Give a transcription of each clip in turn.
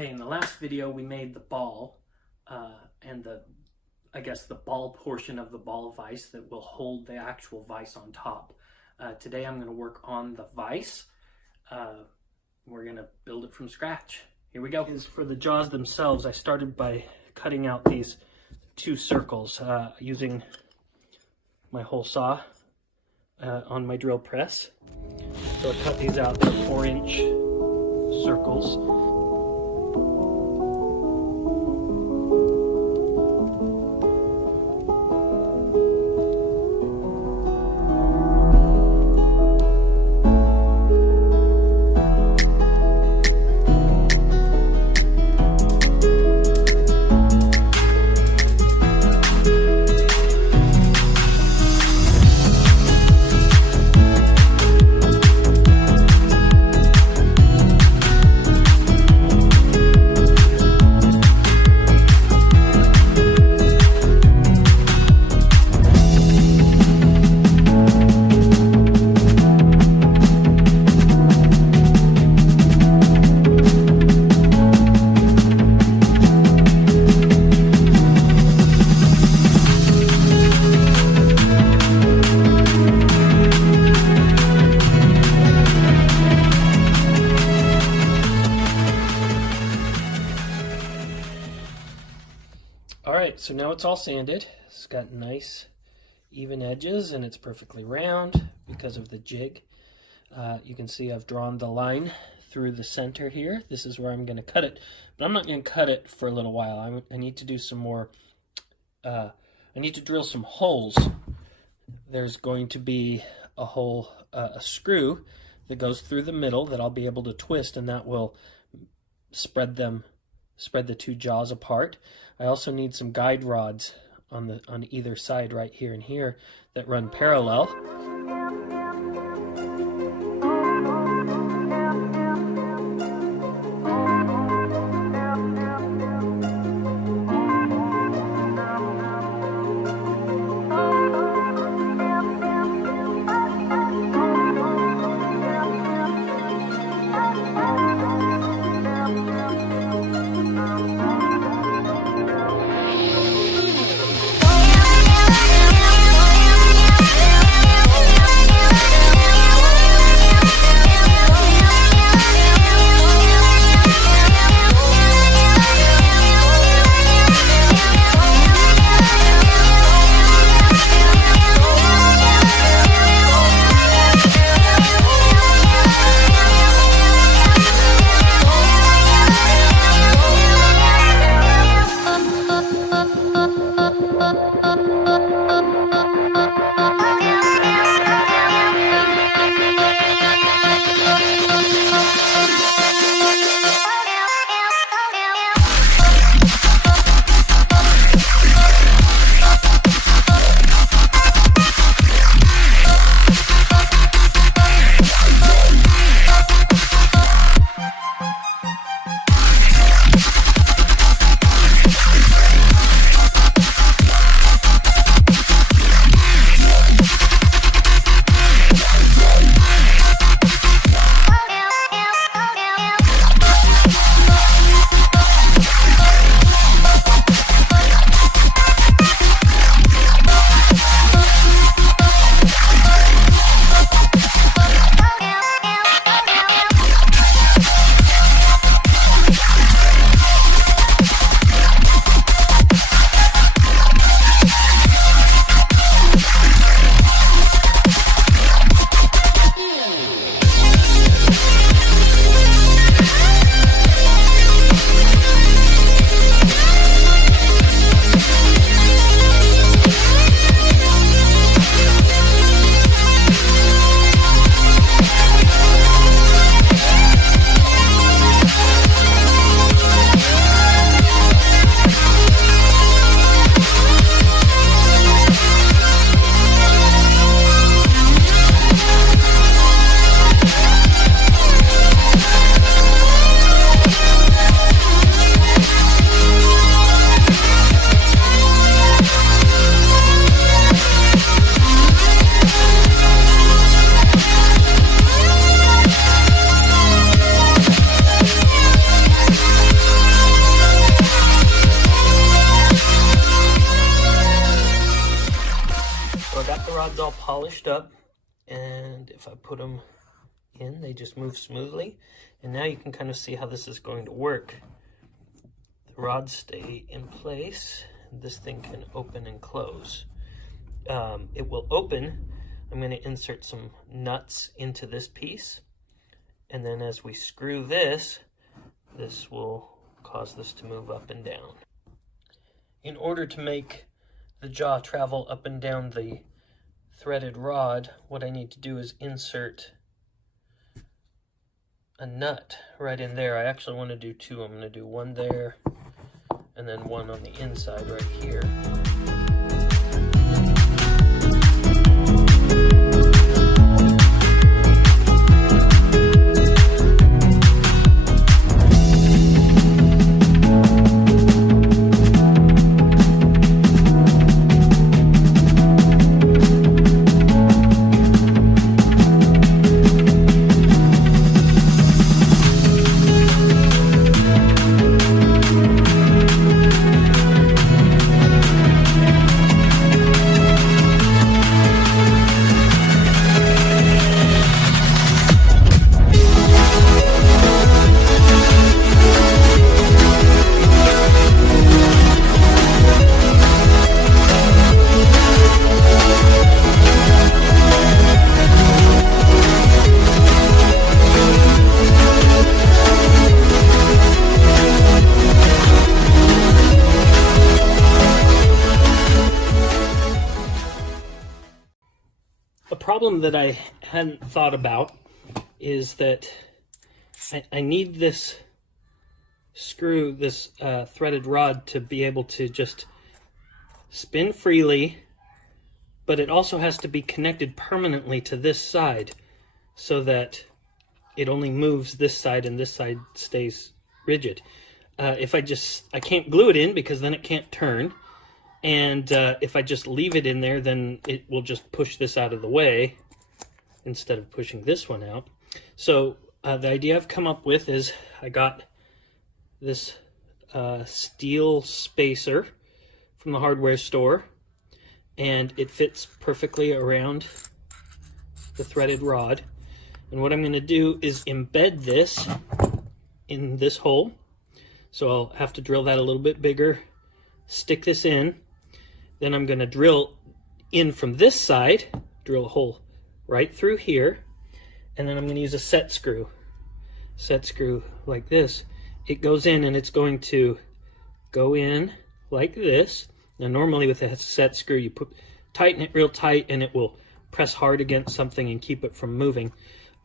Okay, in the last video we made the ball and I guess the ball portion of the ball vise that will hold the actual vise on top. Today I'm going to work on the vise. We're going to build it from scratch. Here we go. For the jaws themselves, I started by cutting out these two circles using my hole saw on my drill press. So I cut these out to 4-inch circles. Alright, so now it's all sanded. It's got nice even edges and it's perfectly round because of the jig. You can see I've drawn the line through the center here. This is where I'm going to cut it, but I'm not going to cut it for a little while. I need to do some more, I need to drill some holes. There's going to be a hole, a screw that goes through the middle that I'll be able to twist, and that will spread the two jaws apart. I also need some guide rods on either side, right here and here, that run parallel. polished up, and if I put them in, they just move smoothly. And now you can kind of see how this is going to work. The rods stay in place. This thing can open and close. It will open. I'm going to insert some nuts into this piece, and then as we screw this, this will cause this to move up and down. In order to make the jaw travel up and down the threaded rod, what I need to do is insert a nut right in there. I actually want to do two. I'm going to do one there and then one on the inside right here. A problem that I hadn't thought about is that I need this screw, this threaded rod, to be able to just spin freely, but it also has to be connected permanently to this side so that it only moves this side and this side stays rigid. If I can't glue it in because then it can't turn. And if I just leave it in there, then it will just push this out of the way instead of pushing this one out. So the idea I've come up with is I got this steel spacer from the hardware store, and it fits perfectly around the threaded rod. And what I'm going to do is embed this in this hole. So I'll have to drill that a little bit bigger, stick this in. Then I'm going to drill in from this side, drill a hole right through here, and then I'm going to use a set screw like this. It goes in and it's going to go in like this. Now normally with a set screw you tighten it real tight and it will press hard against something and keep it from moving.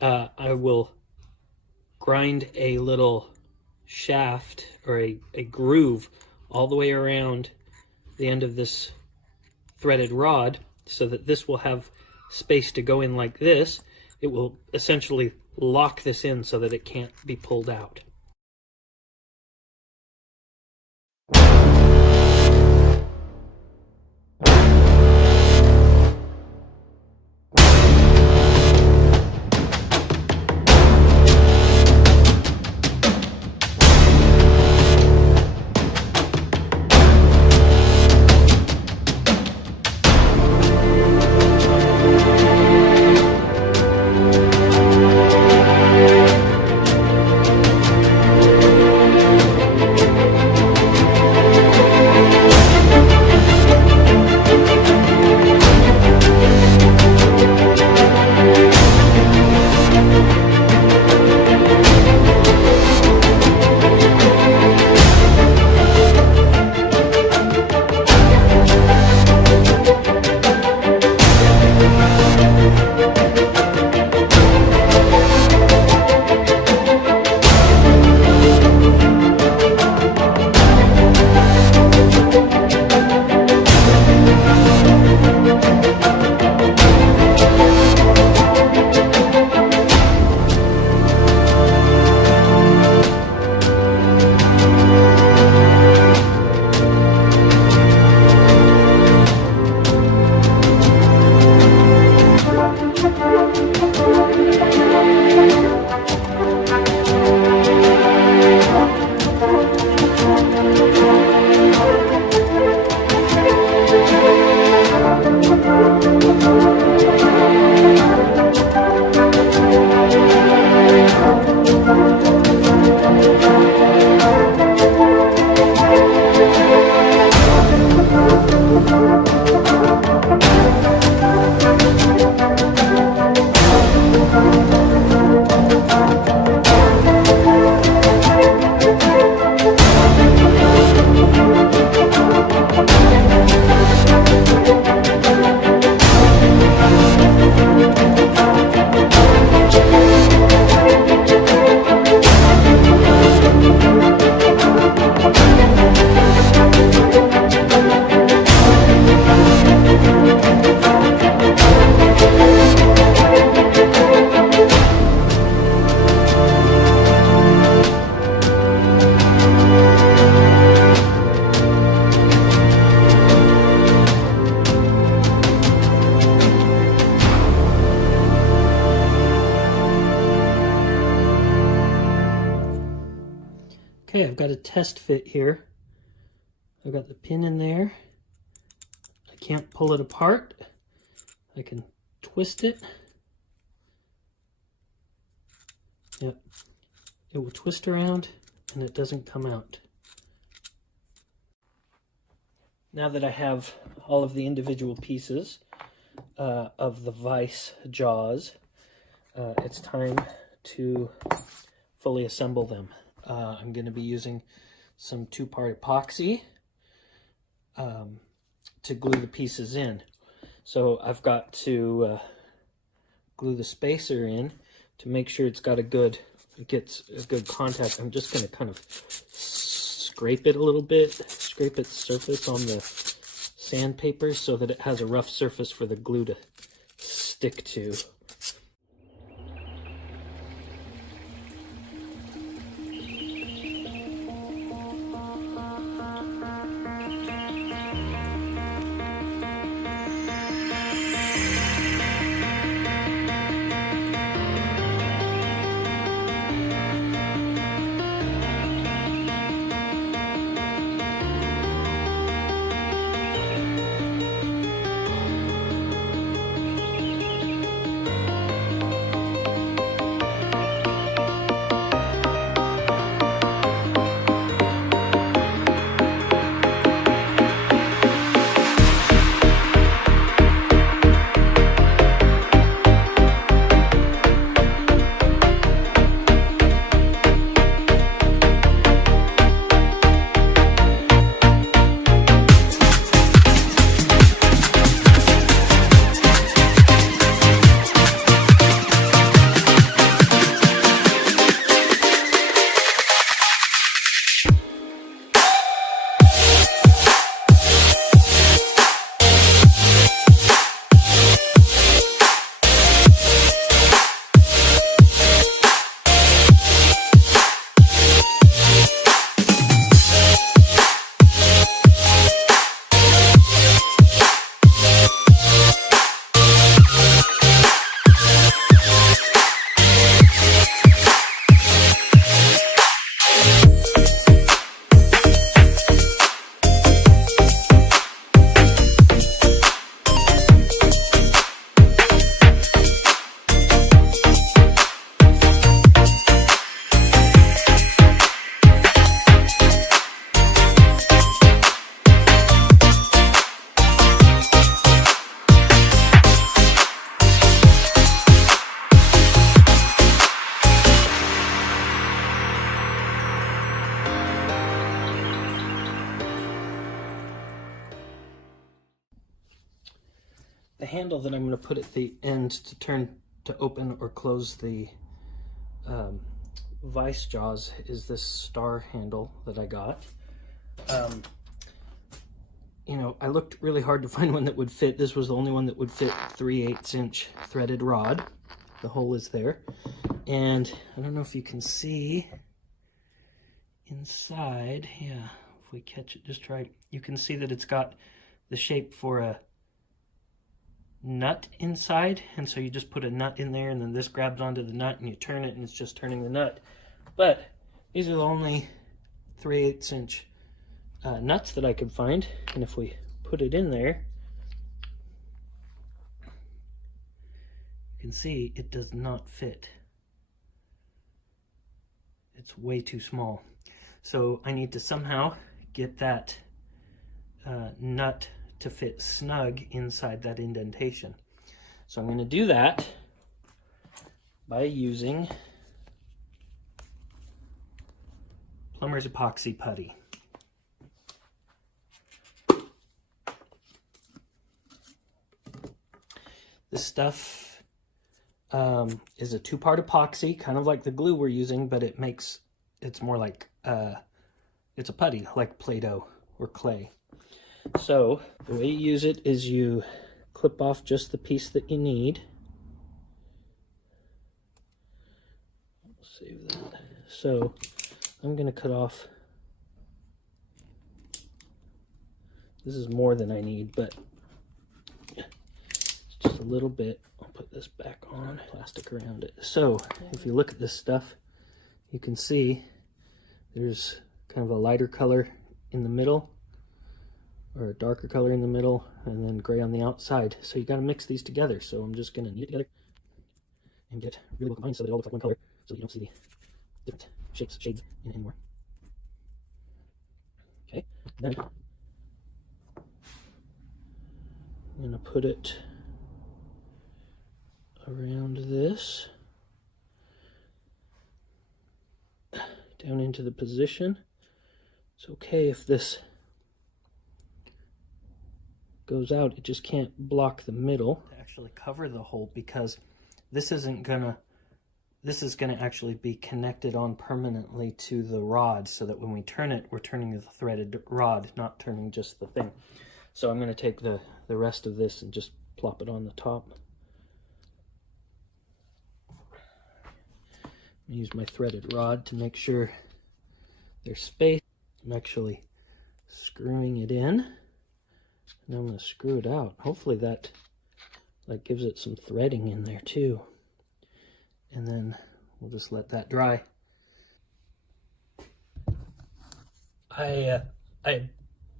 I will grind a little shaft or a groove all the way around the end of this threaded rod so that this will have space to go in like this. It will essentially lock this in so that it can't be pulled out. I've got a test fit here. I've got the pin in there. I can't pull it apart. I can twist it. Yep. It will twist around and it doesn't come out. Now that I have all of the individual pieces of the vise jaws, it's time to fully assemble them. I'm going to be using some 2-part epoxy to glue the pieces in. So I've got to glue the spacer in to make sure it gets a good contact. I'm just going to kind of scrape it a little bit, scrape its surface on the sandpaper so that it has a rough surface for the glue to stick to. The handle that I'm going to put at the end to open or close the vise jaws is this star handle that I got. You know, I looked really hard to find one that would fit. This was the only one that would fit 3/8" threaded rod. The hole is there. And I don't know if you can see inside. Yeah, if we catch it just right, you can see that it's got the shape for a nut inside, and so you just put a nut in there and then this grabs onto the nut and you turn it and it's just turning the nut. But these are the only 3/8" nuts that I could find, and if we put it in there, you can see it does not fit. It's way too small. So I need to somehow get that nut to fit snug inside that indentation. So I'm going to do that by using plumber's epoxy putty. This stuff is a 2-part epoxy, kind of like the glue we're using, but it's more like it's a putty, like Play-Doh or clay. So the way you use it is you clip off just the piece that you need. Save that. So I'm going to cut off. This is more than I need, but it's just a little bit. I'll put this back on, plastic around it. So if you look at this stuff, you can see there's kind of a lighter color in the middle, or a darker color in the middle, and then gray on the outside. So you got to mix these together. So I'm just going to knead it together and get really well combined so they all look like one color, so that you don't see the different shades in it anymore. Okay, then I'm going to put it around this, down into the position. It's okay if this goes out, it just can't block the middle. To actually cover the hole, because this is gonna actually be connected on permanently to the rod, so that when we turn it, we're turning the threaded rod, not turning just the thing. So I'm going to take the rest of this and just plop it on the top. Use my threaded rod to make sure there's space. I'm actually screwing it in. Now I'm going to screw it out. Hopefully that gives it some threading in there too. And then we'll just let that dry. I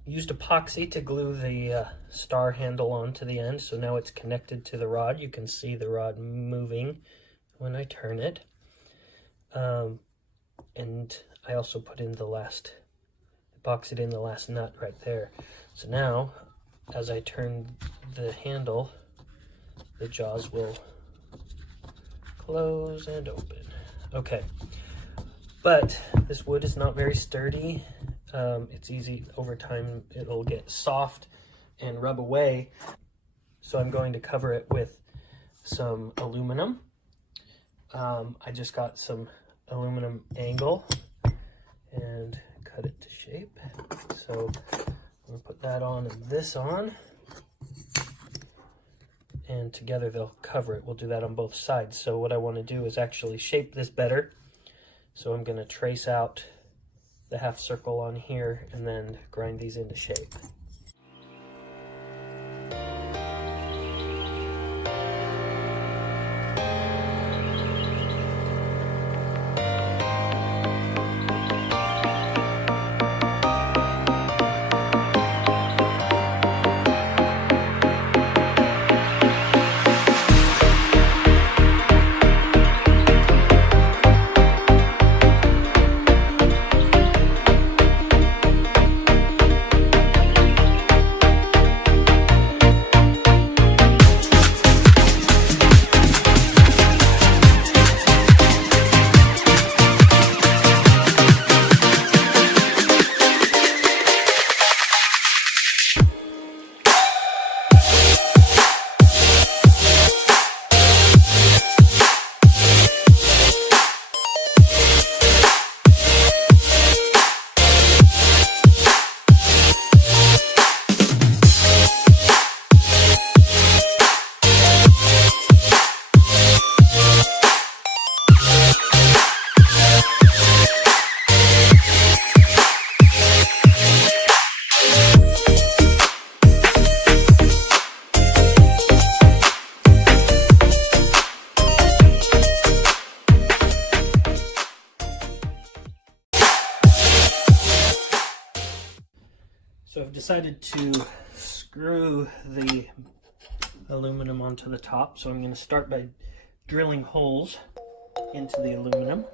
used epoxy to glue the star handle onto the end, so now it's connected to the rod. You can see the rod moving when I turn it. And I also put in epoxied in the last nut right there. So now, as I turn the handle, the jaws will close and open. Okay, but this wood is not very sturdy. It's easy, over time it'll get soft and rub away. So I'm going to cover it with some aluminum. I just got some aluminum angle and cut it to shape. So I'm going to put that on and this on, and together they'll cover it. We'll do that on both sides. So what I want to do is actually shape this better. So I'm going to trace out the half circle on here and then grind these into shape. So I've decided to screw the aluminum onto the top. So I'm going to start by drilling holes into the aluminum.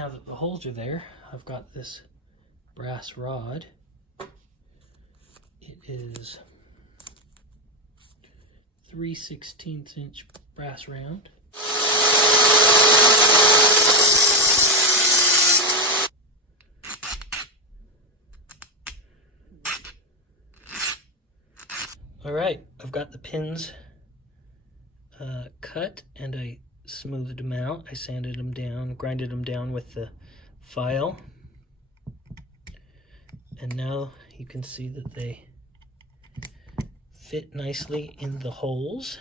now that the holes are there, I've got this brass rod. It is 3/16 inch brass round. Alright, I've got the pins cut, and I smoothed them out. I sanded them down, grinded them down with the file. And now you can see that they fit nicely in the holes.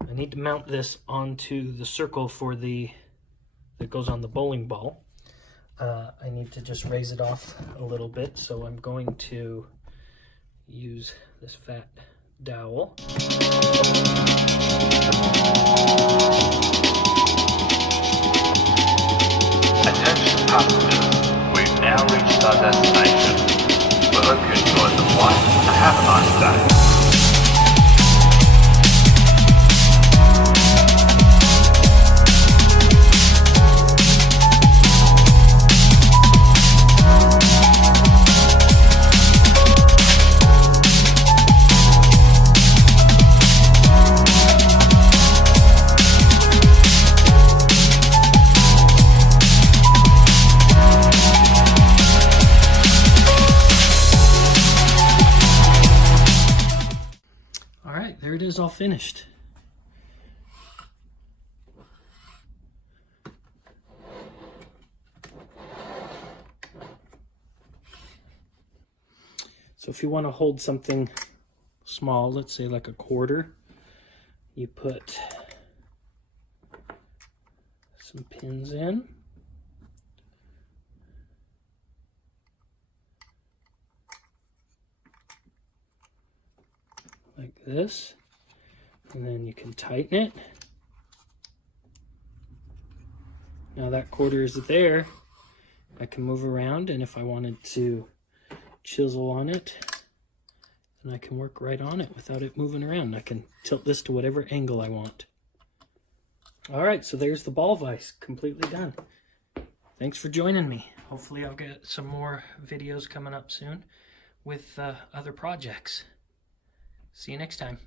I need to mount this onto the circle for that goes on the bowling ball. I need to just raise it off a little bit, so I'm going to use this fat dowel. Attention passengers, we've now reached our destination. We hope you enjoyed the flight and have a nice day. There it is, all finished. So if you want to hold something small, let's say like a quarter, you put some pins in. Like this, and then you can tighten it. Now that quarter is there, I can move around, and if I wanted to chisel on it, then I can work right on it without it moving around. I can tilt this to whatever angle I want. Alright, so there's the ball vise, completely done. Thanks for joining me. Hopefully I'll get some more videos coming up soon with other projects. See you next time.